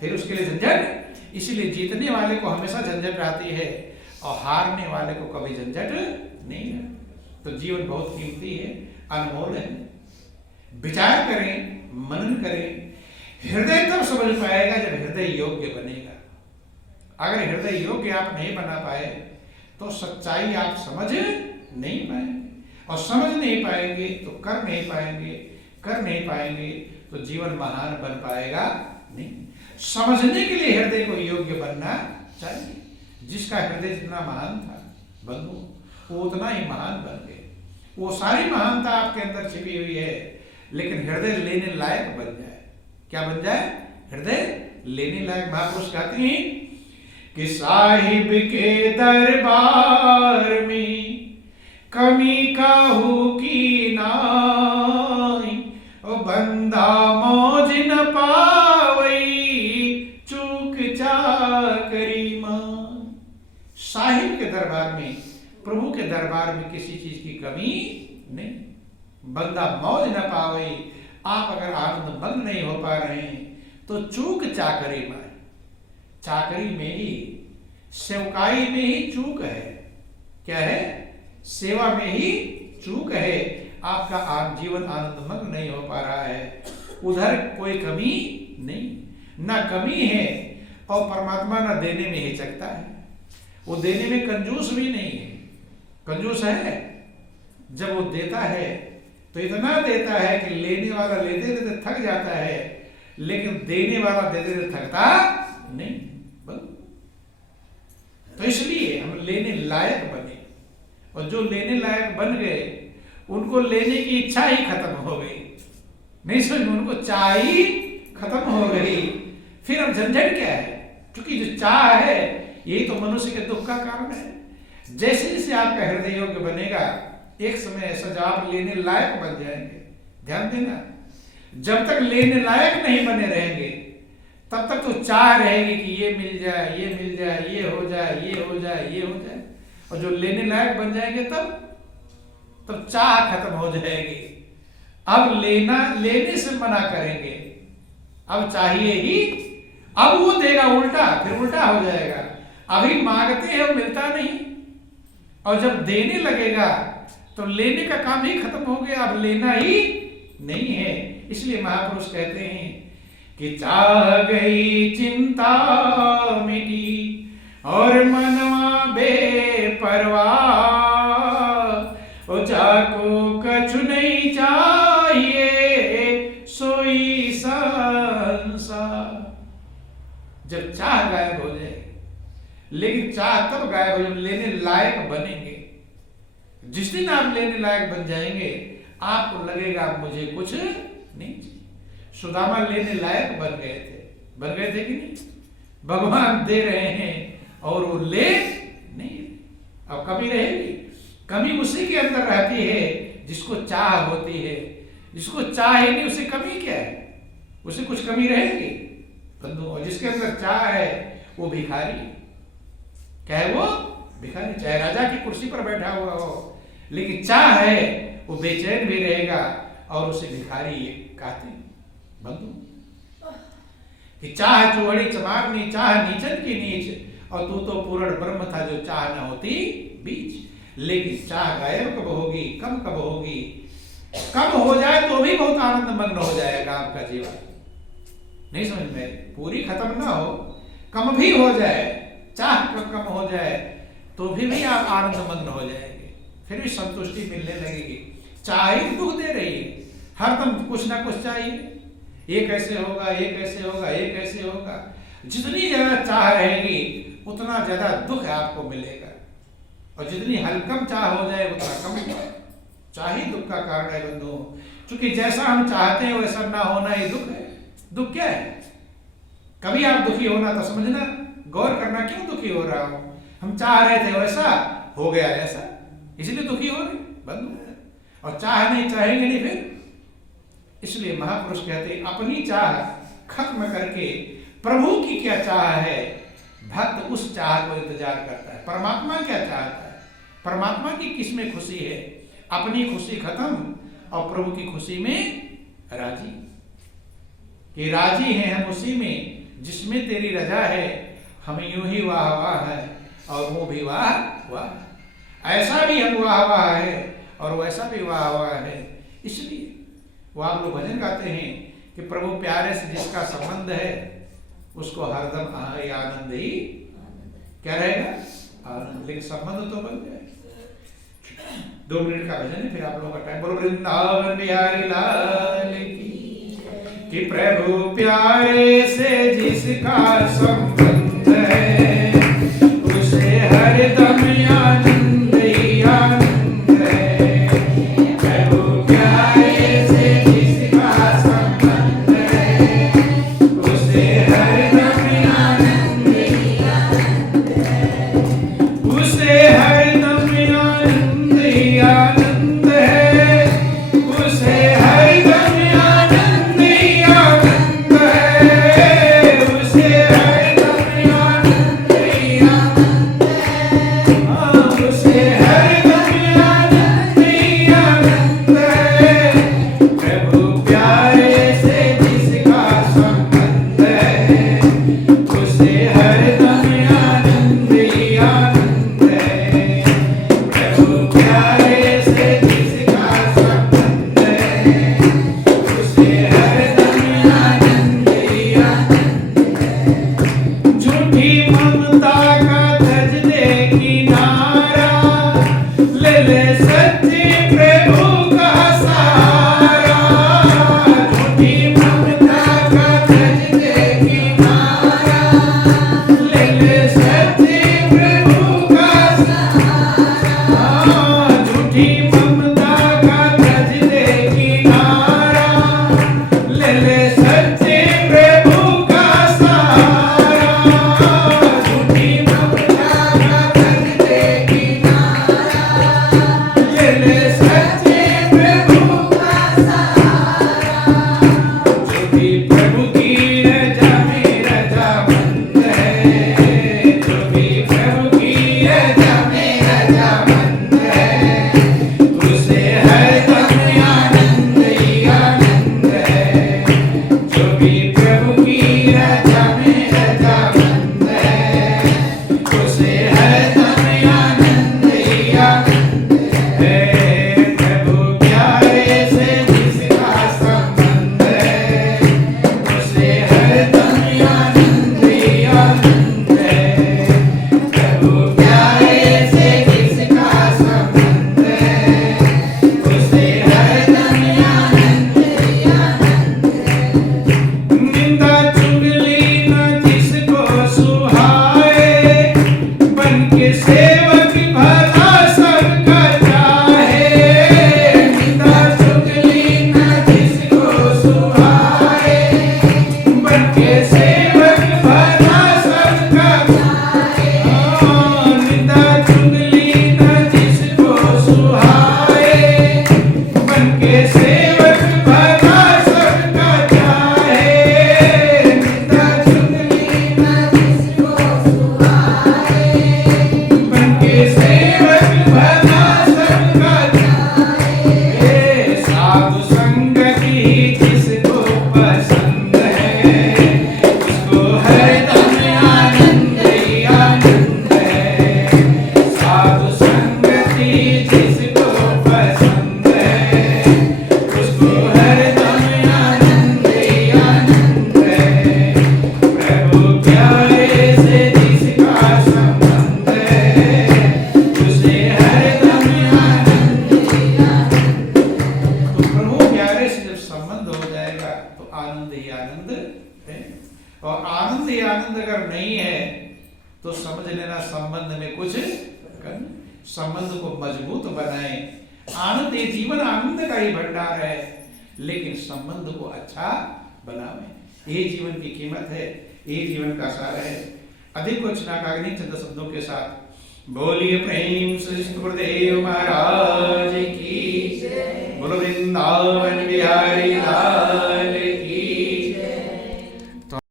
फिर उसके लिए झंझट। इसलिए जीतने वाले को हमेशा झंझट आती है और हारने वाले को कभी झंझट नहीं है। तो जीवन बहुत कीमती है, अनमोल है। विचार करें, मनन करें। हृदय तब समझ पाएगा जब हृदय योग्य बनेगा। अगर हृदय योग्य आप नहीं बना पाए तो सच्चाई आप समझ नहीं पाएंगे, और समझ नहीं पाएंगे तो कर नहीं पाएंगे, कर नहीं पाएंगे तो जीवन महान बन पाएगा नहीं। समझने के लिए हृदय को योग्य बनना चाहिए। जिसका हृदय जितना महान था बंधु, वो उतना ही महान बन गए। वो सारी महानता आपके अंदर छिपी हुई है, लेकिन हृदय लेने लायक बन जाए। क्या बन जाए? हृदय लेने लायक। महापुरुष कहते हैं कि साहिब के दरबार में कमी काहू की नाई, ओ बंदा मौज न पावई चूक चाकरी मान। साहिब के दरबार में, प्रभु के दरबार में किसी चीज की कमी नहीं। बंदा मौज न पावई, आप अगर आनंद मग्न नहीं हो पा रहे हैं तो चूक चाकरी मान। चाकरी में ही, सेवकाई में ही चूक है। क्या है? सेवा में ही चूक है। आपका जीवन आनंदमग्न नहीं हो पा रहा है, उधर कोई कमी नहीं, ना कमी है। और परमात्मा ना देने में हिचकता है, वो देने में कंजूस भी नहीं है। कंजूस है जब वो देता है तो इतना देता है कि लेने वाला लेते लेते थक जाता है, लेकिन देने वाला देते देते थकता नहीं। तो इसलिए हम लेने लायक बने, और जो लेने लायक बन गए उनको लेने की इच्छा ही खत्म हो गई। नहीं समझ, उनको चाह ही खत्म हो गई। फिर अब झंझट क्या है? क्योंकि जो चाह है यही तो मनुष्य के दुख का कारण है। जैसे जैसे आपका हृदय योग्य बनेगा, एक समय ऐसा जब आप लेने लायक बन जाएंगे। ध्यान देना, जब तक लेने लायक नहीं बने रहेंगे तब तक तो चाह रहेगी कि ये मिल जाए, ये मिल जाए, ये हो जाए, ये हो जाए, ये हो जाए। और जो लेने लायक बन जाएंगे तब चाह खत्म हो जाएगी। अब लेने से मना करेंगे, अब चाहिए ही। अब वो देगा उल्टा, फिर उल्टा हो जाएगा। अभी मांगते हैं, मिलता नहीं, और जब देने लगेगा तो लेने का काम ही खत्म हो गया, अब लेना ही नहीं है। इसलिए महापुरुष कहते हैं कि चाह गई चिंता मिटी और मनवा बेपरवाह, ओ जाको कछु नहीं चाहिए सोई संसार। जब चाह गायब हो जाए, लेकिन चाह तब गायब हो जब लेने लायक बनेंगे। जिस दिन आप लेने लायक बन जाएंगे आपको लगेगा मुझे कुछ नहीं चाहिए। सुदामा लेने लायक बन गए थे कि नहीं? भगवान दे रहे हैं और वो ले नहीं। अब कमी रहेगी? कमी उसी के अंदर रहती है जिसको चाह होती है। जिसको चाह ही नहीं उसे कमी क्या है? उसे कुछ कमी रहेगी बंधु? और जिसके अंदर चाह है वो भिखारी। क्या है वो? भिखारी। चाहे राजा की कुर्सी पर बैठा हुआ हो, लेकिन चाह है वो बेचैन भी रहेगा और उसे भिखारी कहते हैं बंधु। कि चाह चौड़ी चमारनी, चाह नीचन की नीच, और तू तो पूर्ण ब्रह्म था जो चाह न होती बीच। लेकिन चाह गायब कब होगी, कम कब होगी? कम हो जाए तो भी बहुत आनंद मग्न हो जाएगा आपका जीवन। नहीं समझ में? पूरी खत्म ना हो, कम भी हो जाए, चाह कम हो जाए तो भी आप आनंद मग्न हो जाएंगे। फिर भी संतुष्टि मिलने लगेगी। चाह ही दुख दे रही है, हरदम कुछ ना कुछ चाहिए। ये कैसे होगा, ये कैसे होगा, ये कैसे होगा। जितनी ज्यादा चाह रहेगी उतना ज्यादा दुख आपको मिलेगा, और जितनी हल्कम चाह हो जाए उतना कम। चाह ही दुख का कारण है बंधु। क्योंकि जैसा हम चाहते हैं वैसा ना होना ही दुख है। दुख क्या है? कभी आप दुखी होना तो समझना, गौर करना क्यों दुखी हो रहा हूं। हम चाह रहे थे वैसा हो गया ऐसा, इसलिए दुखी हो रहे बंधु। और चाह नहीं, चाहेंगे नहीं फिर। इसलिए महापुरुष कहते हैं अपनी चाह खत्म करके प्रभु की क्या चाह है, भक्त उस चाह को इंतजार करता है। परमात्मा क्या चाहता है, परमात्मा की किसमें खुशी है? अपनी खुशी खत्म और प्रभु की खुशी में राजी। कि राजी हैं हम उसी में जिसमें तेरी रजा है हमें यूं ही वाह वाह है और वो भी वाह वाह, ऐसा भी हम वाह वाह है और वैसा भी वाह वाह है। इसलिए वो आप लोग भजन गाते हैं कि प्रभु प्यारे से जिसका संबंध है उसको हरदम आनंद ही क्या रहेगा, आनंद। लेकिन संबंध तो बन जाए। 2 मिनट का भजन है, फिर आप लोगों का टाइम। बोलो वृंदावन बिहारी लाल की, कि प्रभु प्यारे से जिसका संबंध है उसे हरदम आनंद ही आनंद है। प्रभु प्यारे से जिसका संबंध है उसे हरदम आनंद ही आनंद है। उसे हरदम आनंद ही आनंद है। उसे हरदम आनंद ही आनंद है। उसे हरदम आनंद ही आनंद है। उसे हरदम आनंद ही आनंद है। प्रभु प्यारे से जिसका संबंध है उसे हरदम आनंद ही आनंद है। प्रभु प्यारे से जिसका संबंध है उसे हरदम आनंद ही आनंद है। झूठी ममता का तज दे किनारा, ले ले सच्चे प्रभु का सहारा। झूठी ममता का तज दे किनारा, ले ले सच्चे प्रभु का सहारा। झूठी ममता का तज दे किनारा, ले ले सच्चे प्रभु का सहारा। झूठी ममता का तज दे किनारा, ले ले सच्चे प्रभु का सहारा। जो भी प्रभु की रजा में रजामंद है, जो भी प्रभु की रजा में रजामंद है उसे हरदम आनंद ही आनंद है। जो भी प्रभु की रजा में रजामंद है उसे हरदम आनंद ही आनंद है। प्रभु प्यारे से जिसका संबंध है उसे हरदम आनंद ही आनंद है। प्रभु प्यारे से जिसका संबंध है उसे हरदम आनंद ही आनंद है। निंदा चुगली न जिसको सुहाए, बन के सेवक भला सबका चाहे। निंदा चुगली न जिसको सुहाए, बन के सेवक भला सबका चाहे। निंदा चुगली न जिसको सुहाए, बन के सेवक भला सबका चाहे। निंदा चुगली न जिसको सुहाए, बन के सेवक भला सबका चाहे। साधु संगति जिसको पसंद है उसको हरदम आनंद ही आनंद है। साधु संगति जिसको पसंद है उसको हरदम आनंद ही आनंद है। प्रभु प्यारे से जिसका संबंध है उसे हरदम आनंद ही आनंद है। तो प्रभु प्यारे से जब संबंध हो जाएगा तो आनंद ही आनंद है। और आनंद ही आनंद अगर नहीं है तो समझ लेना संबंध में कुछ करना। संबंध को मजबूत बनाए। आनंद ये जीवन आनंद का ही भंडार है, लेकिन संबंध को अच्छा बनावे। ये जीवन की कीमत है, ये जीवन का सार है। अधिक कुछ ना कागनी चंद शब्दों के साथ बोलिए प्रेम से गुरुदेव महाराज की। बोलो वृंदावन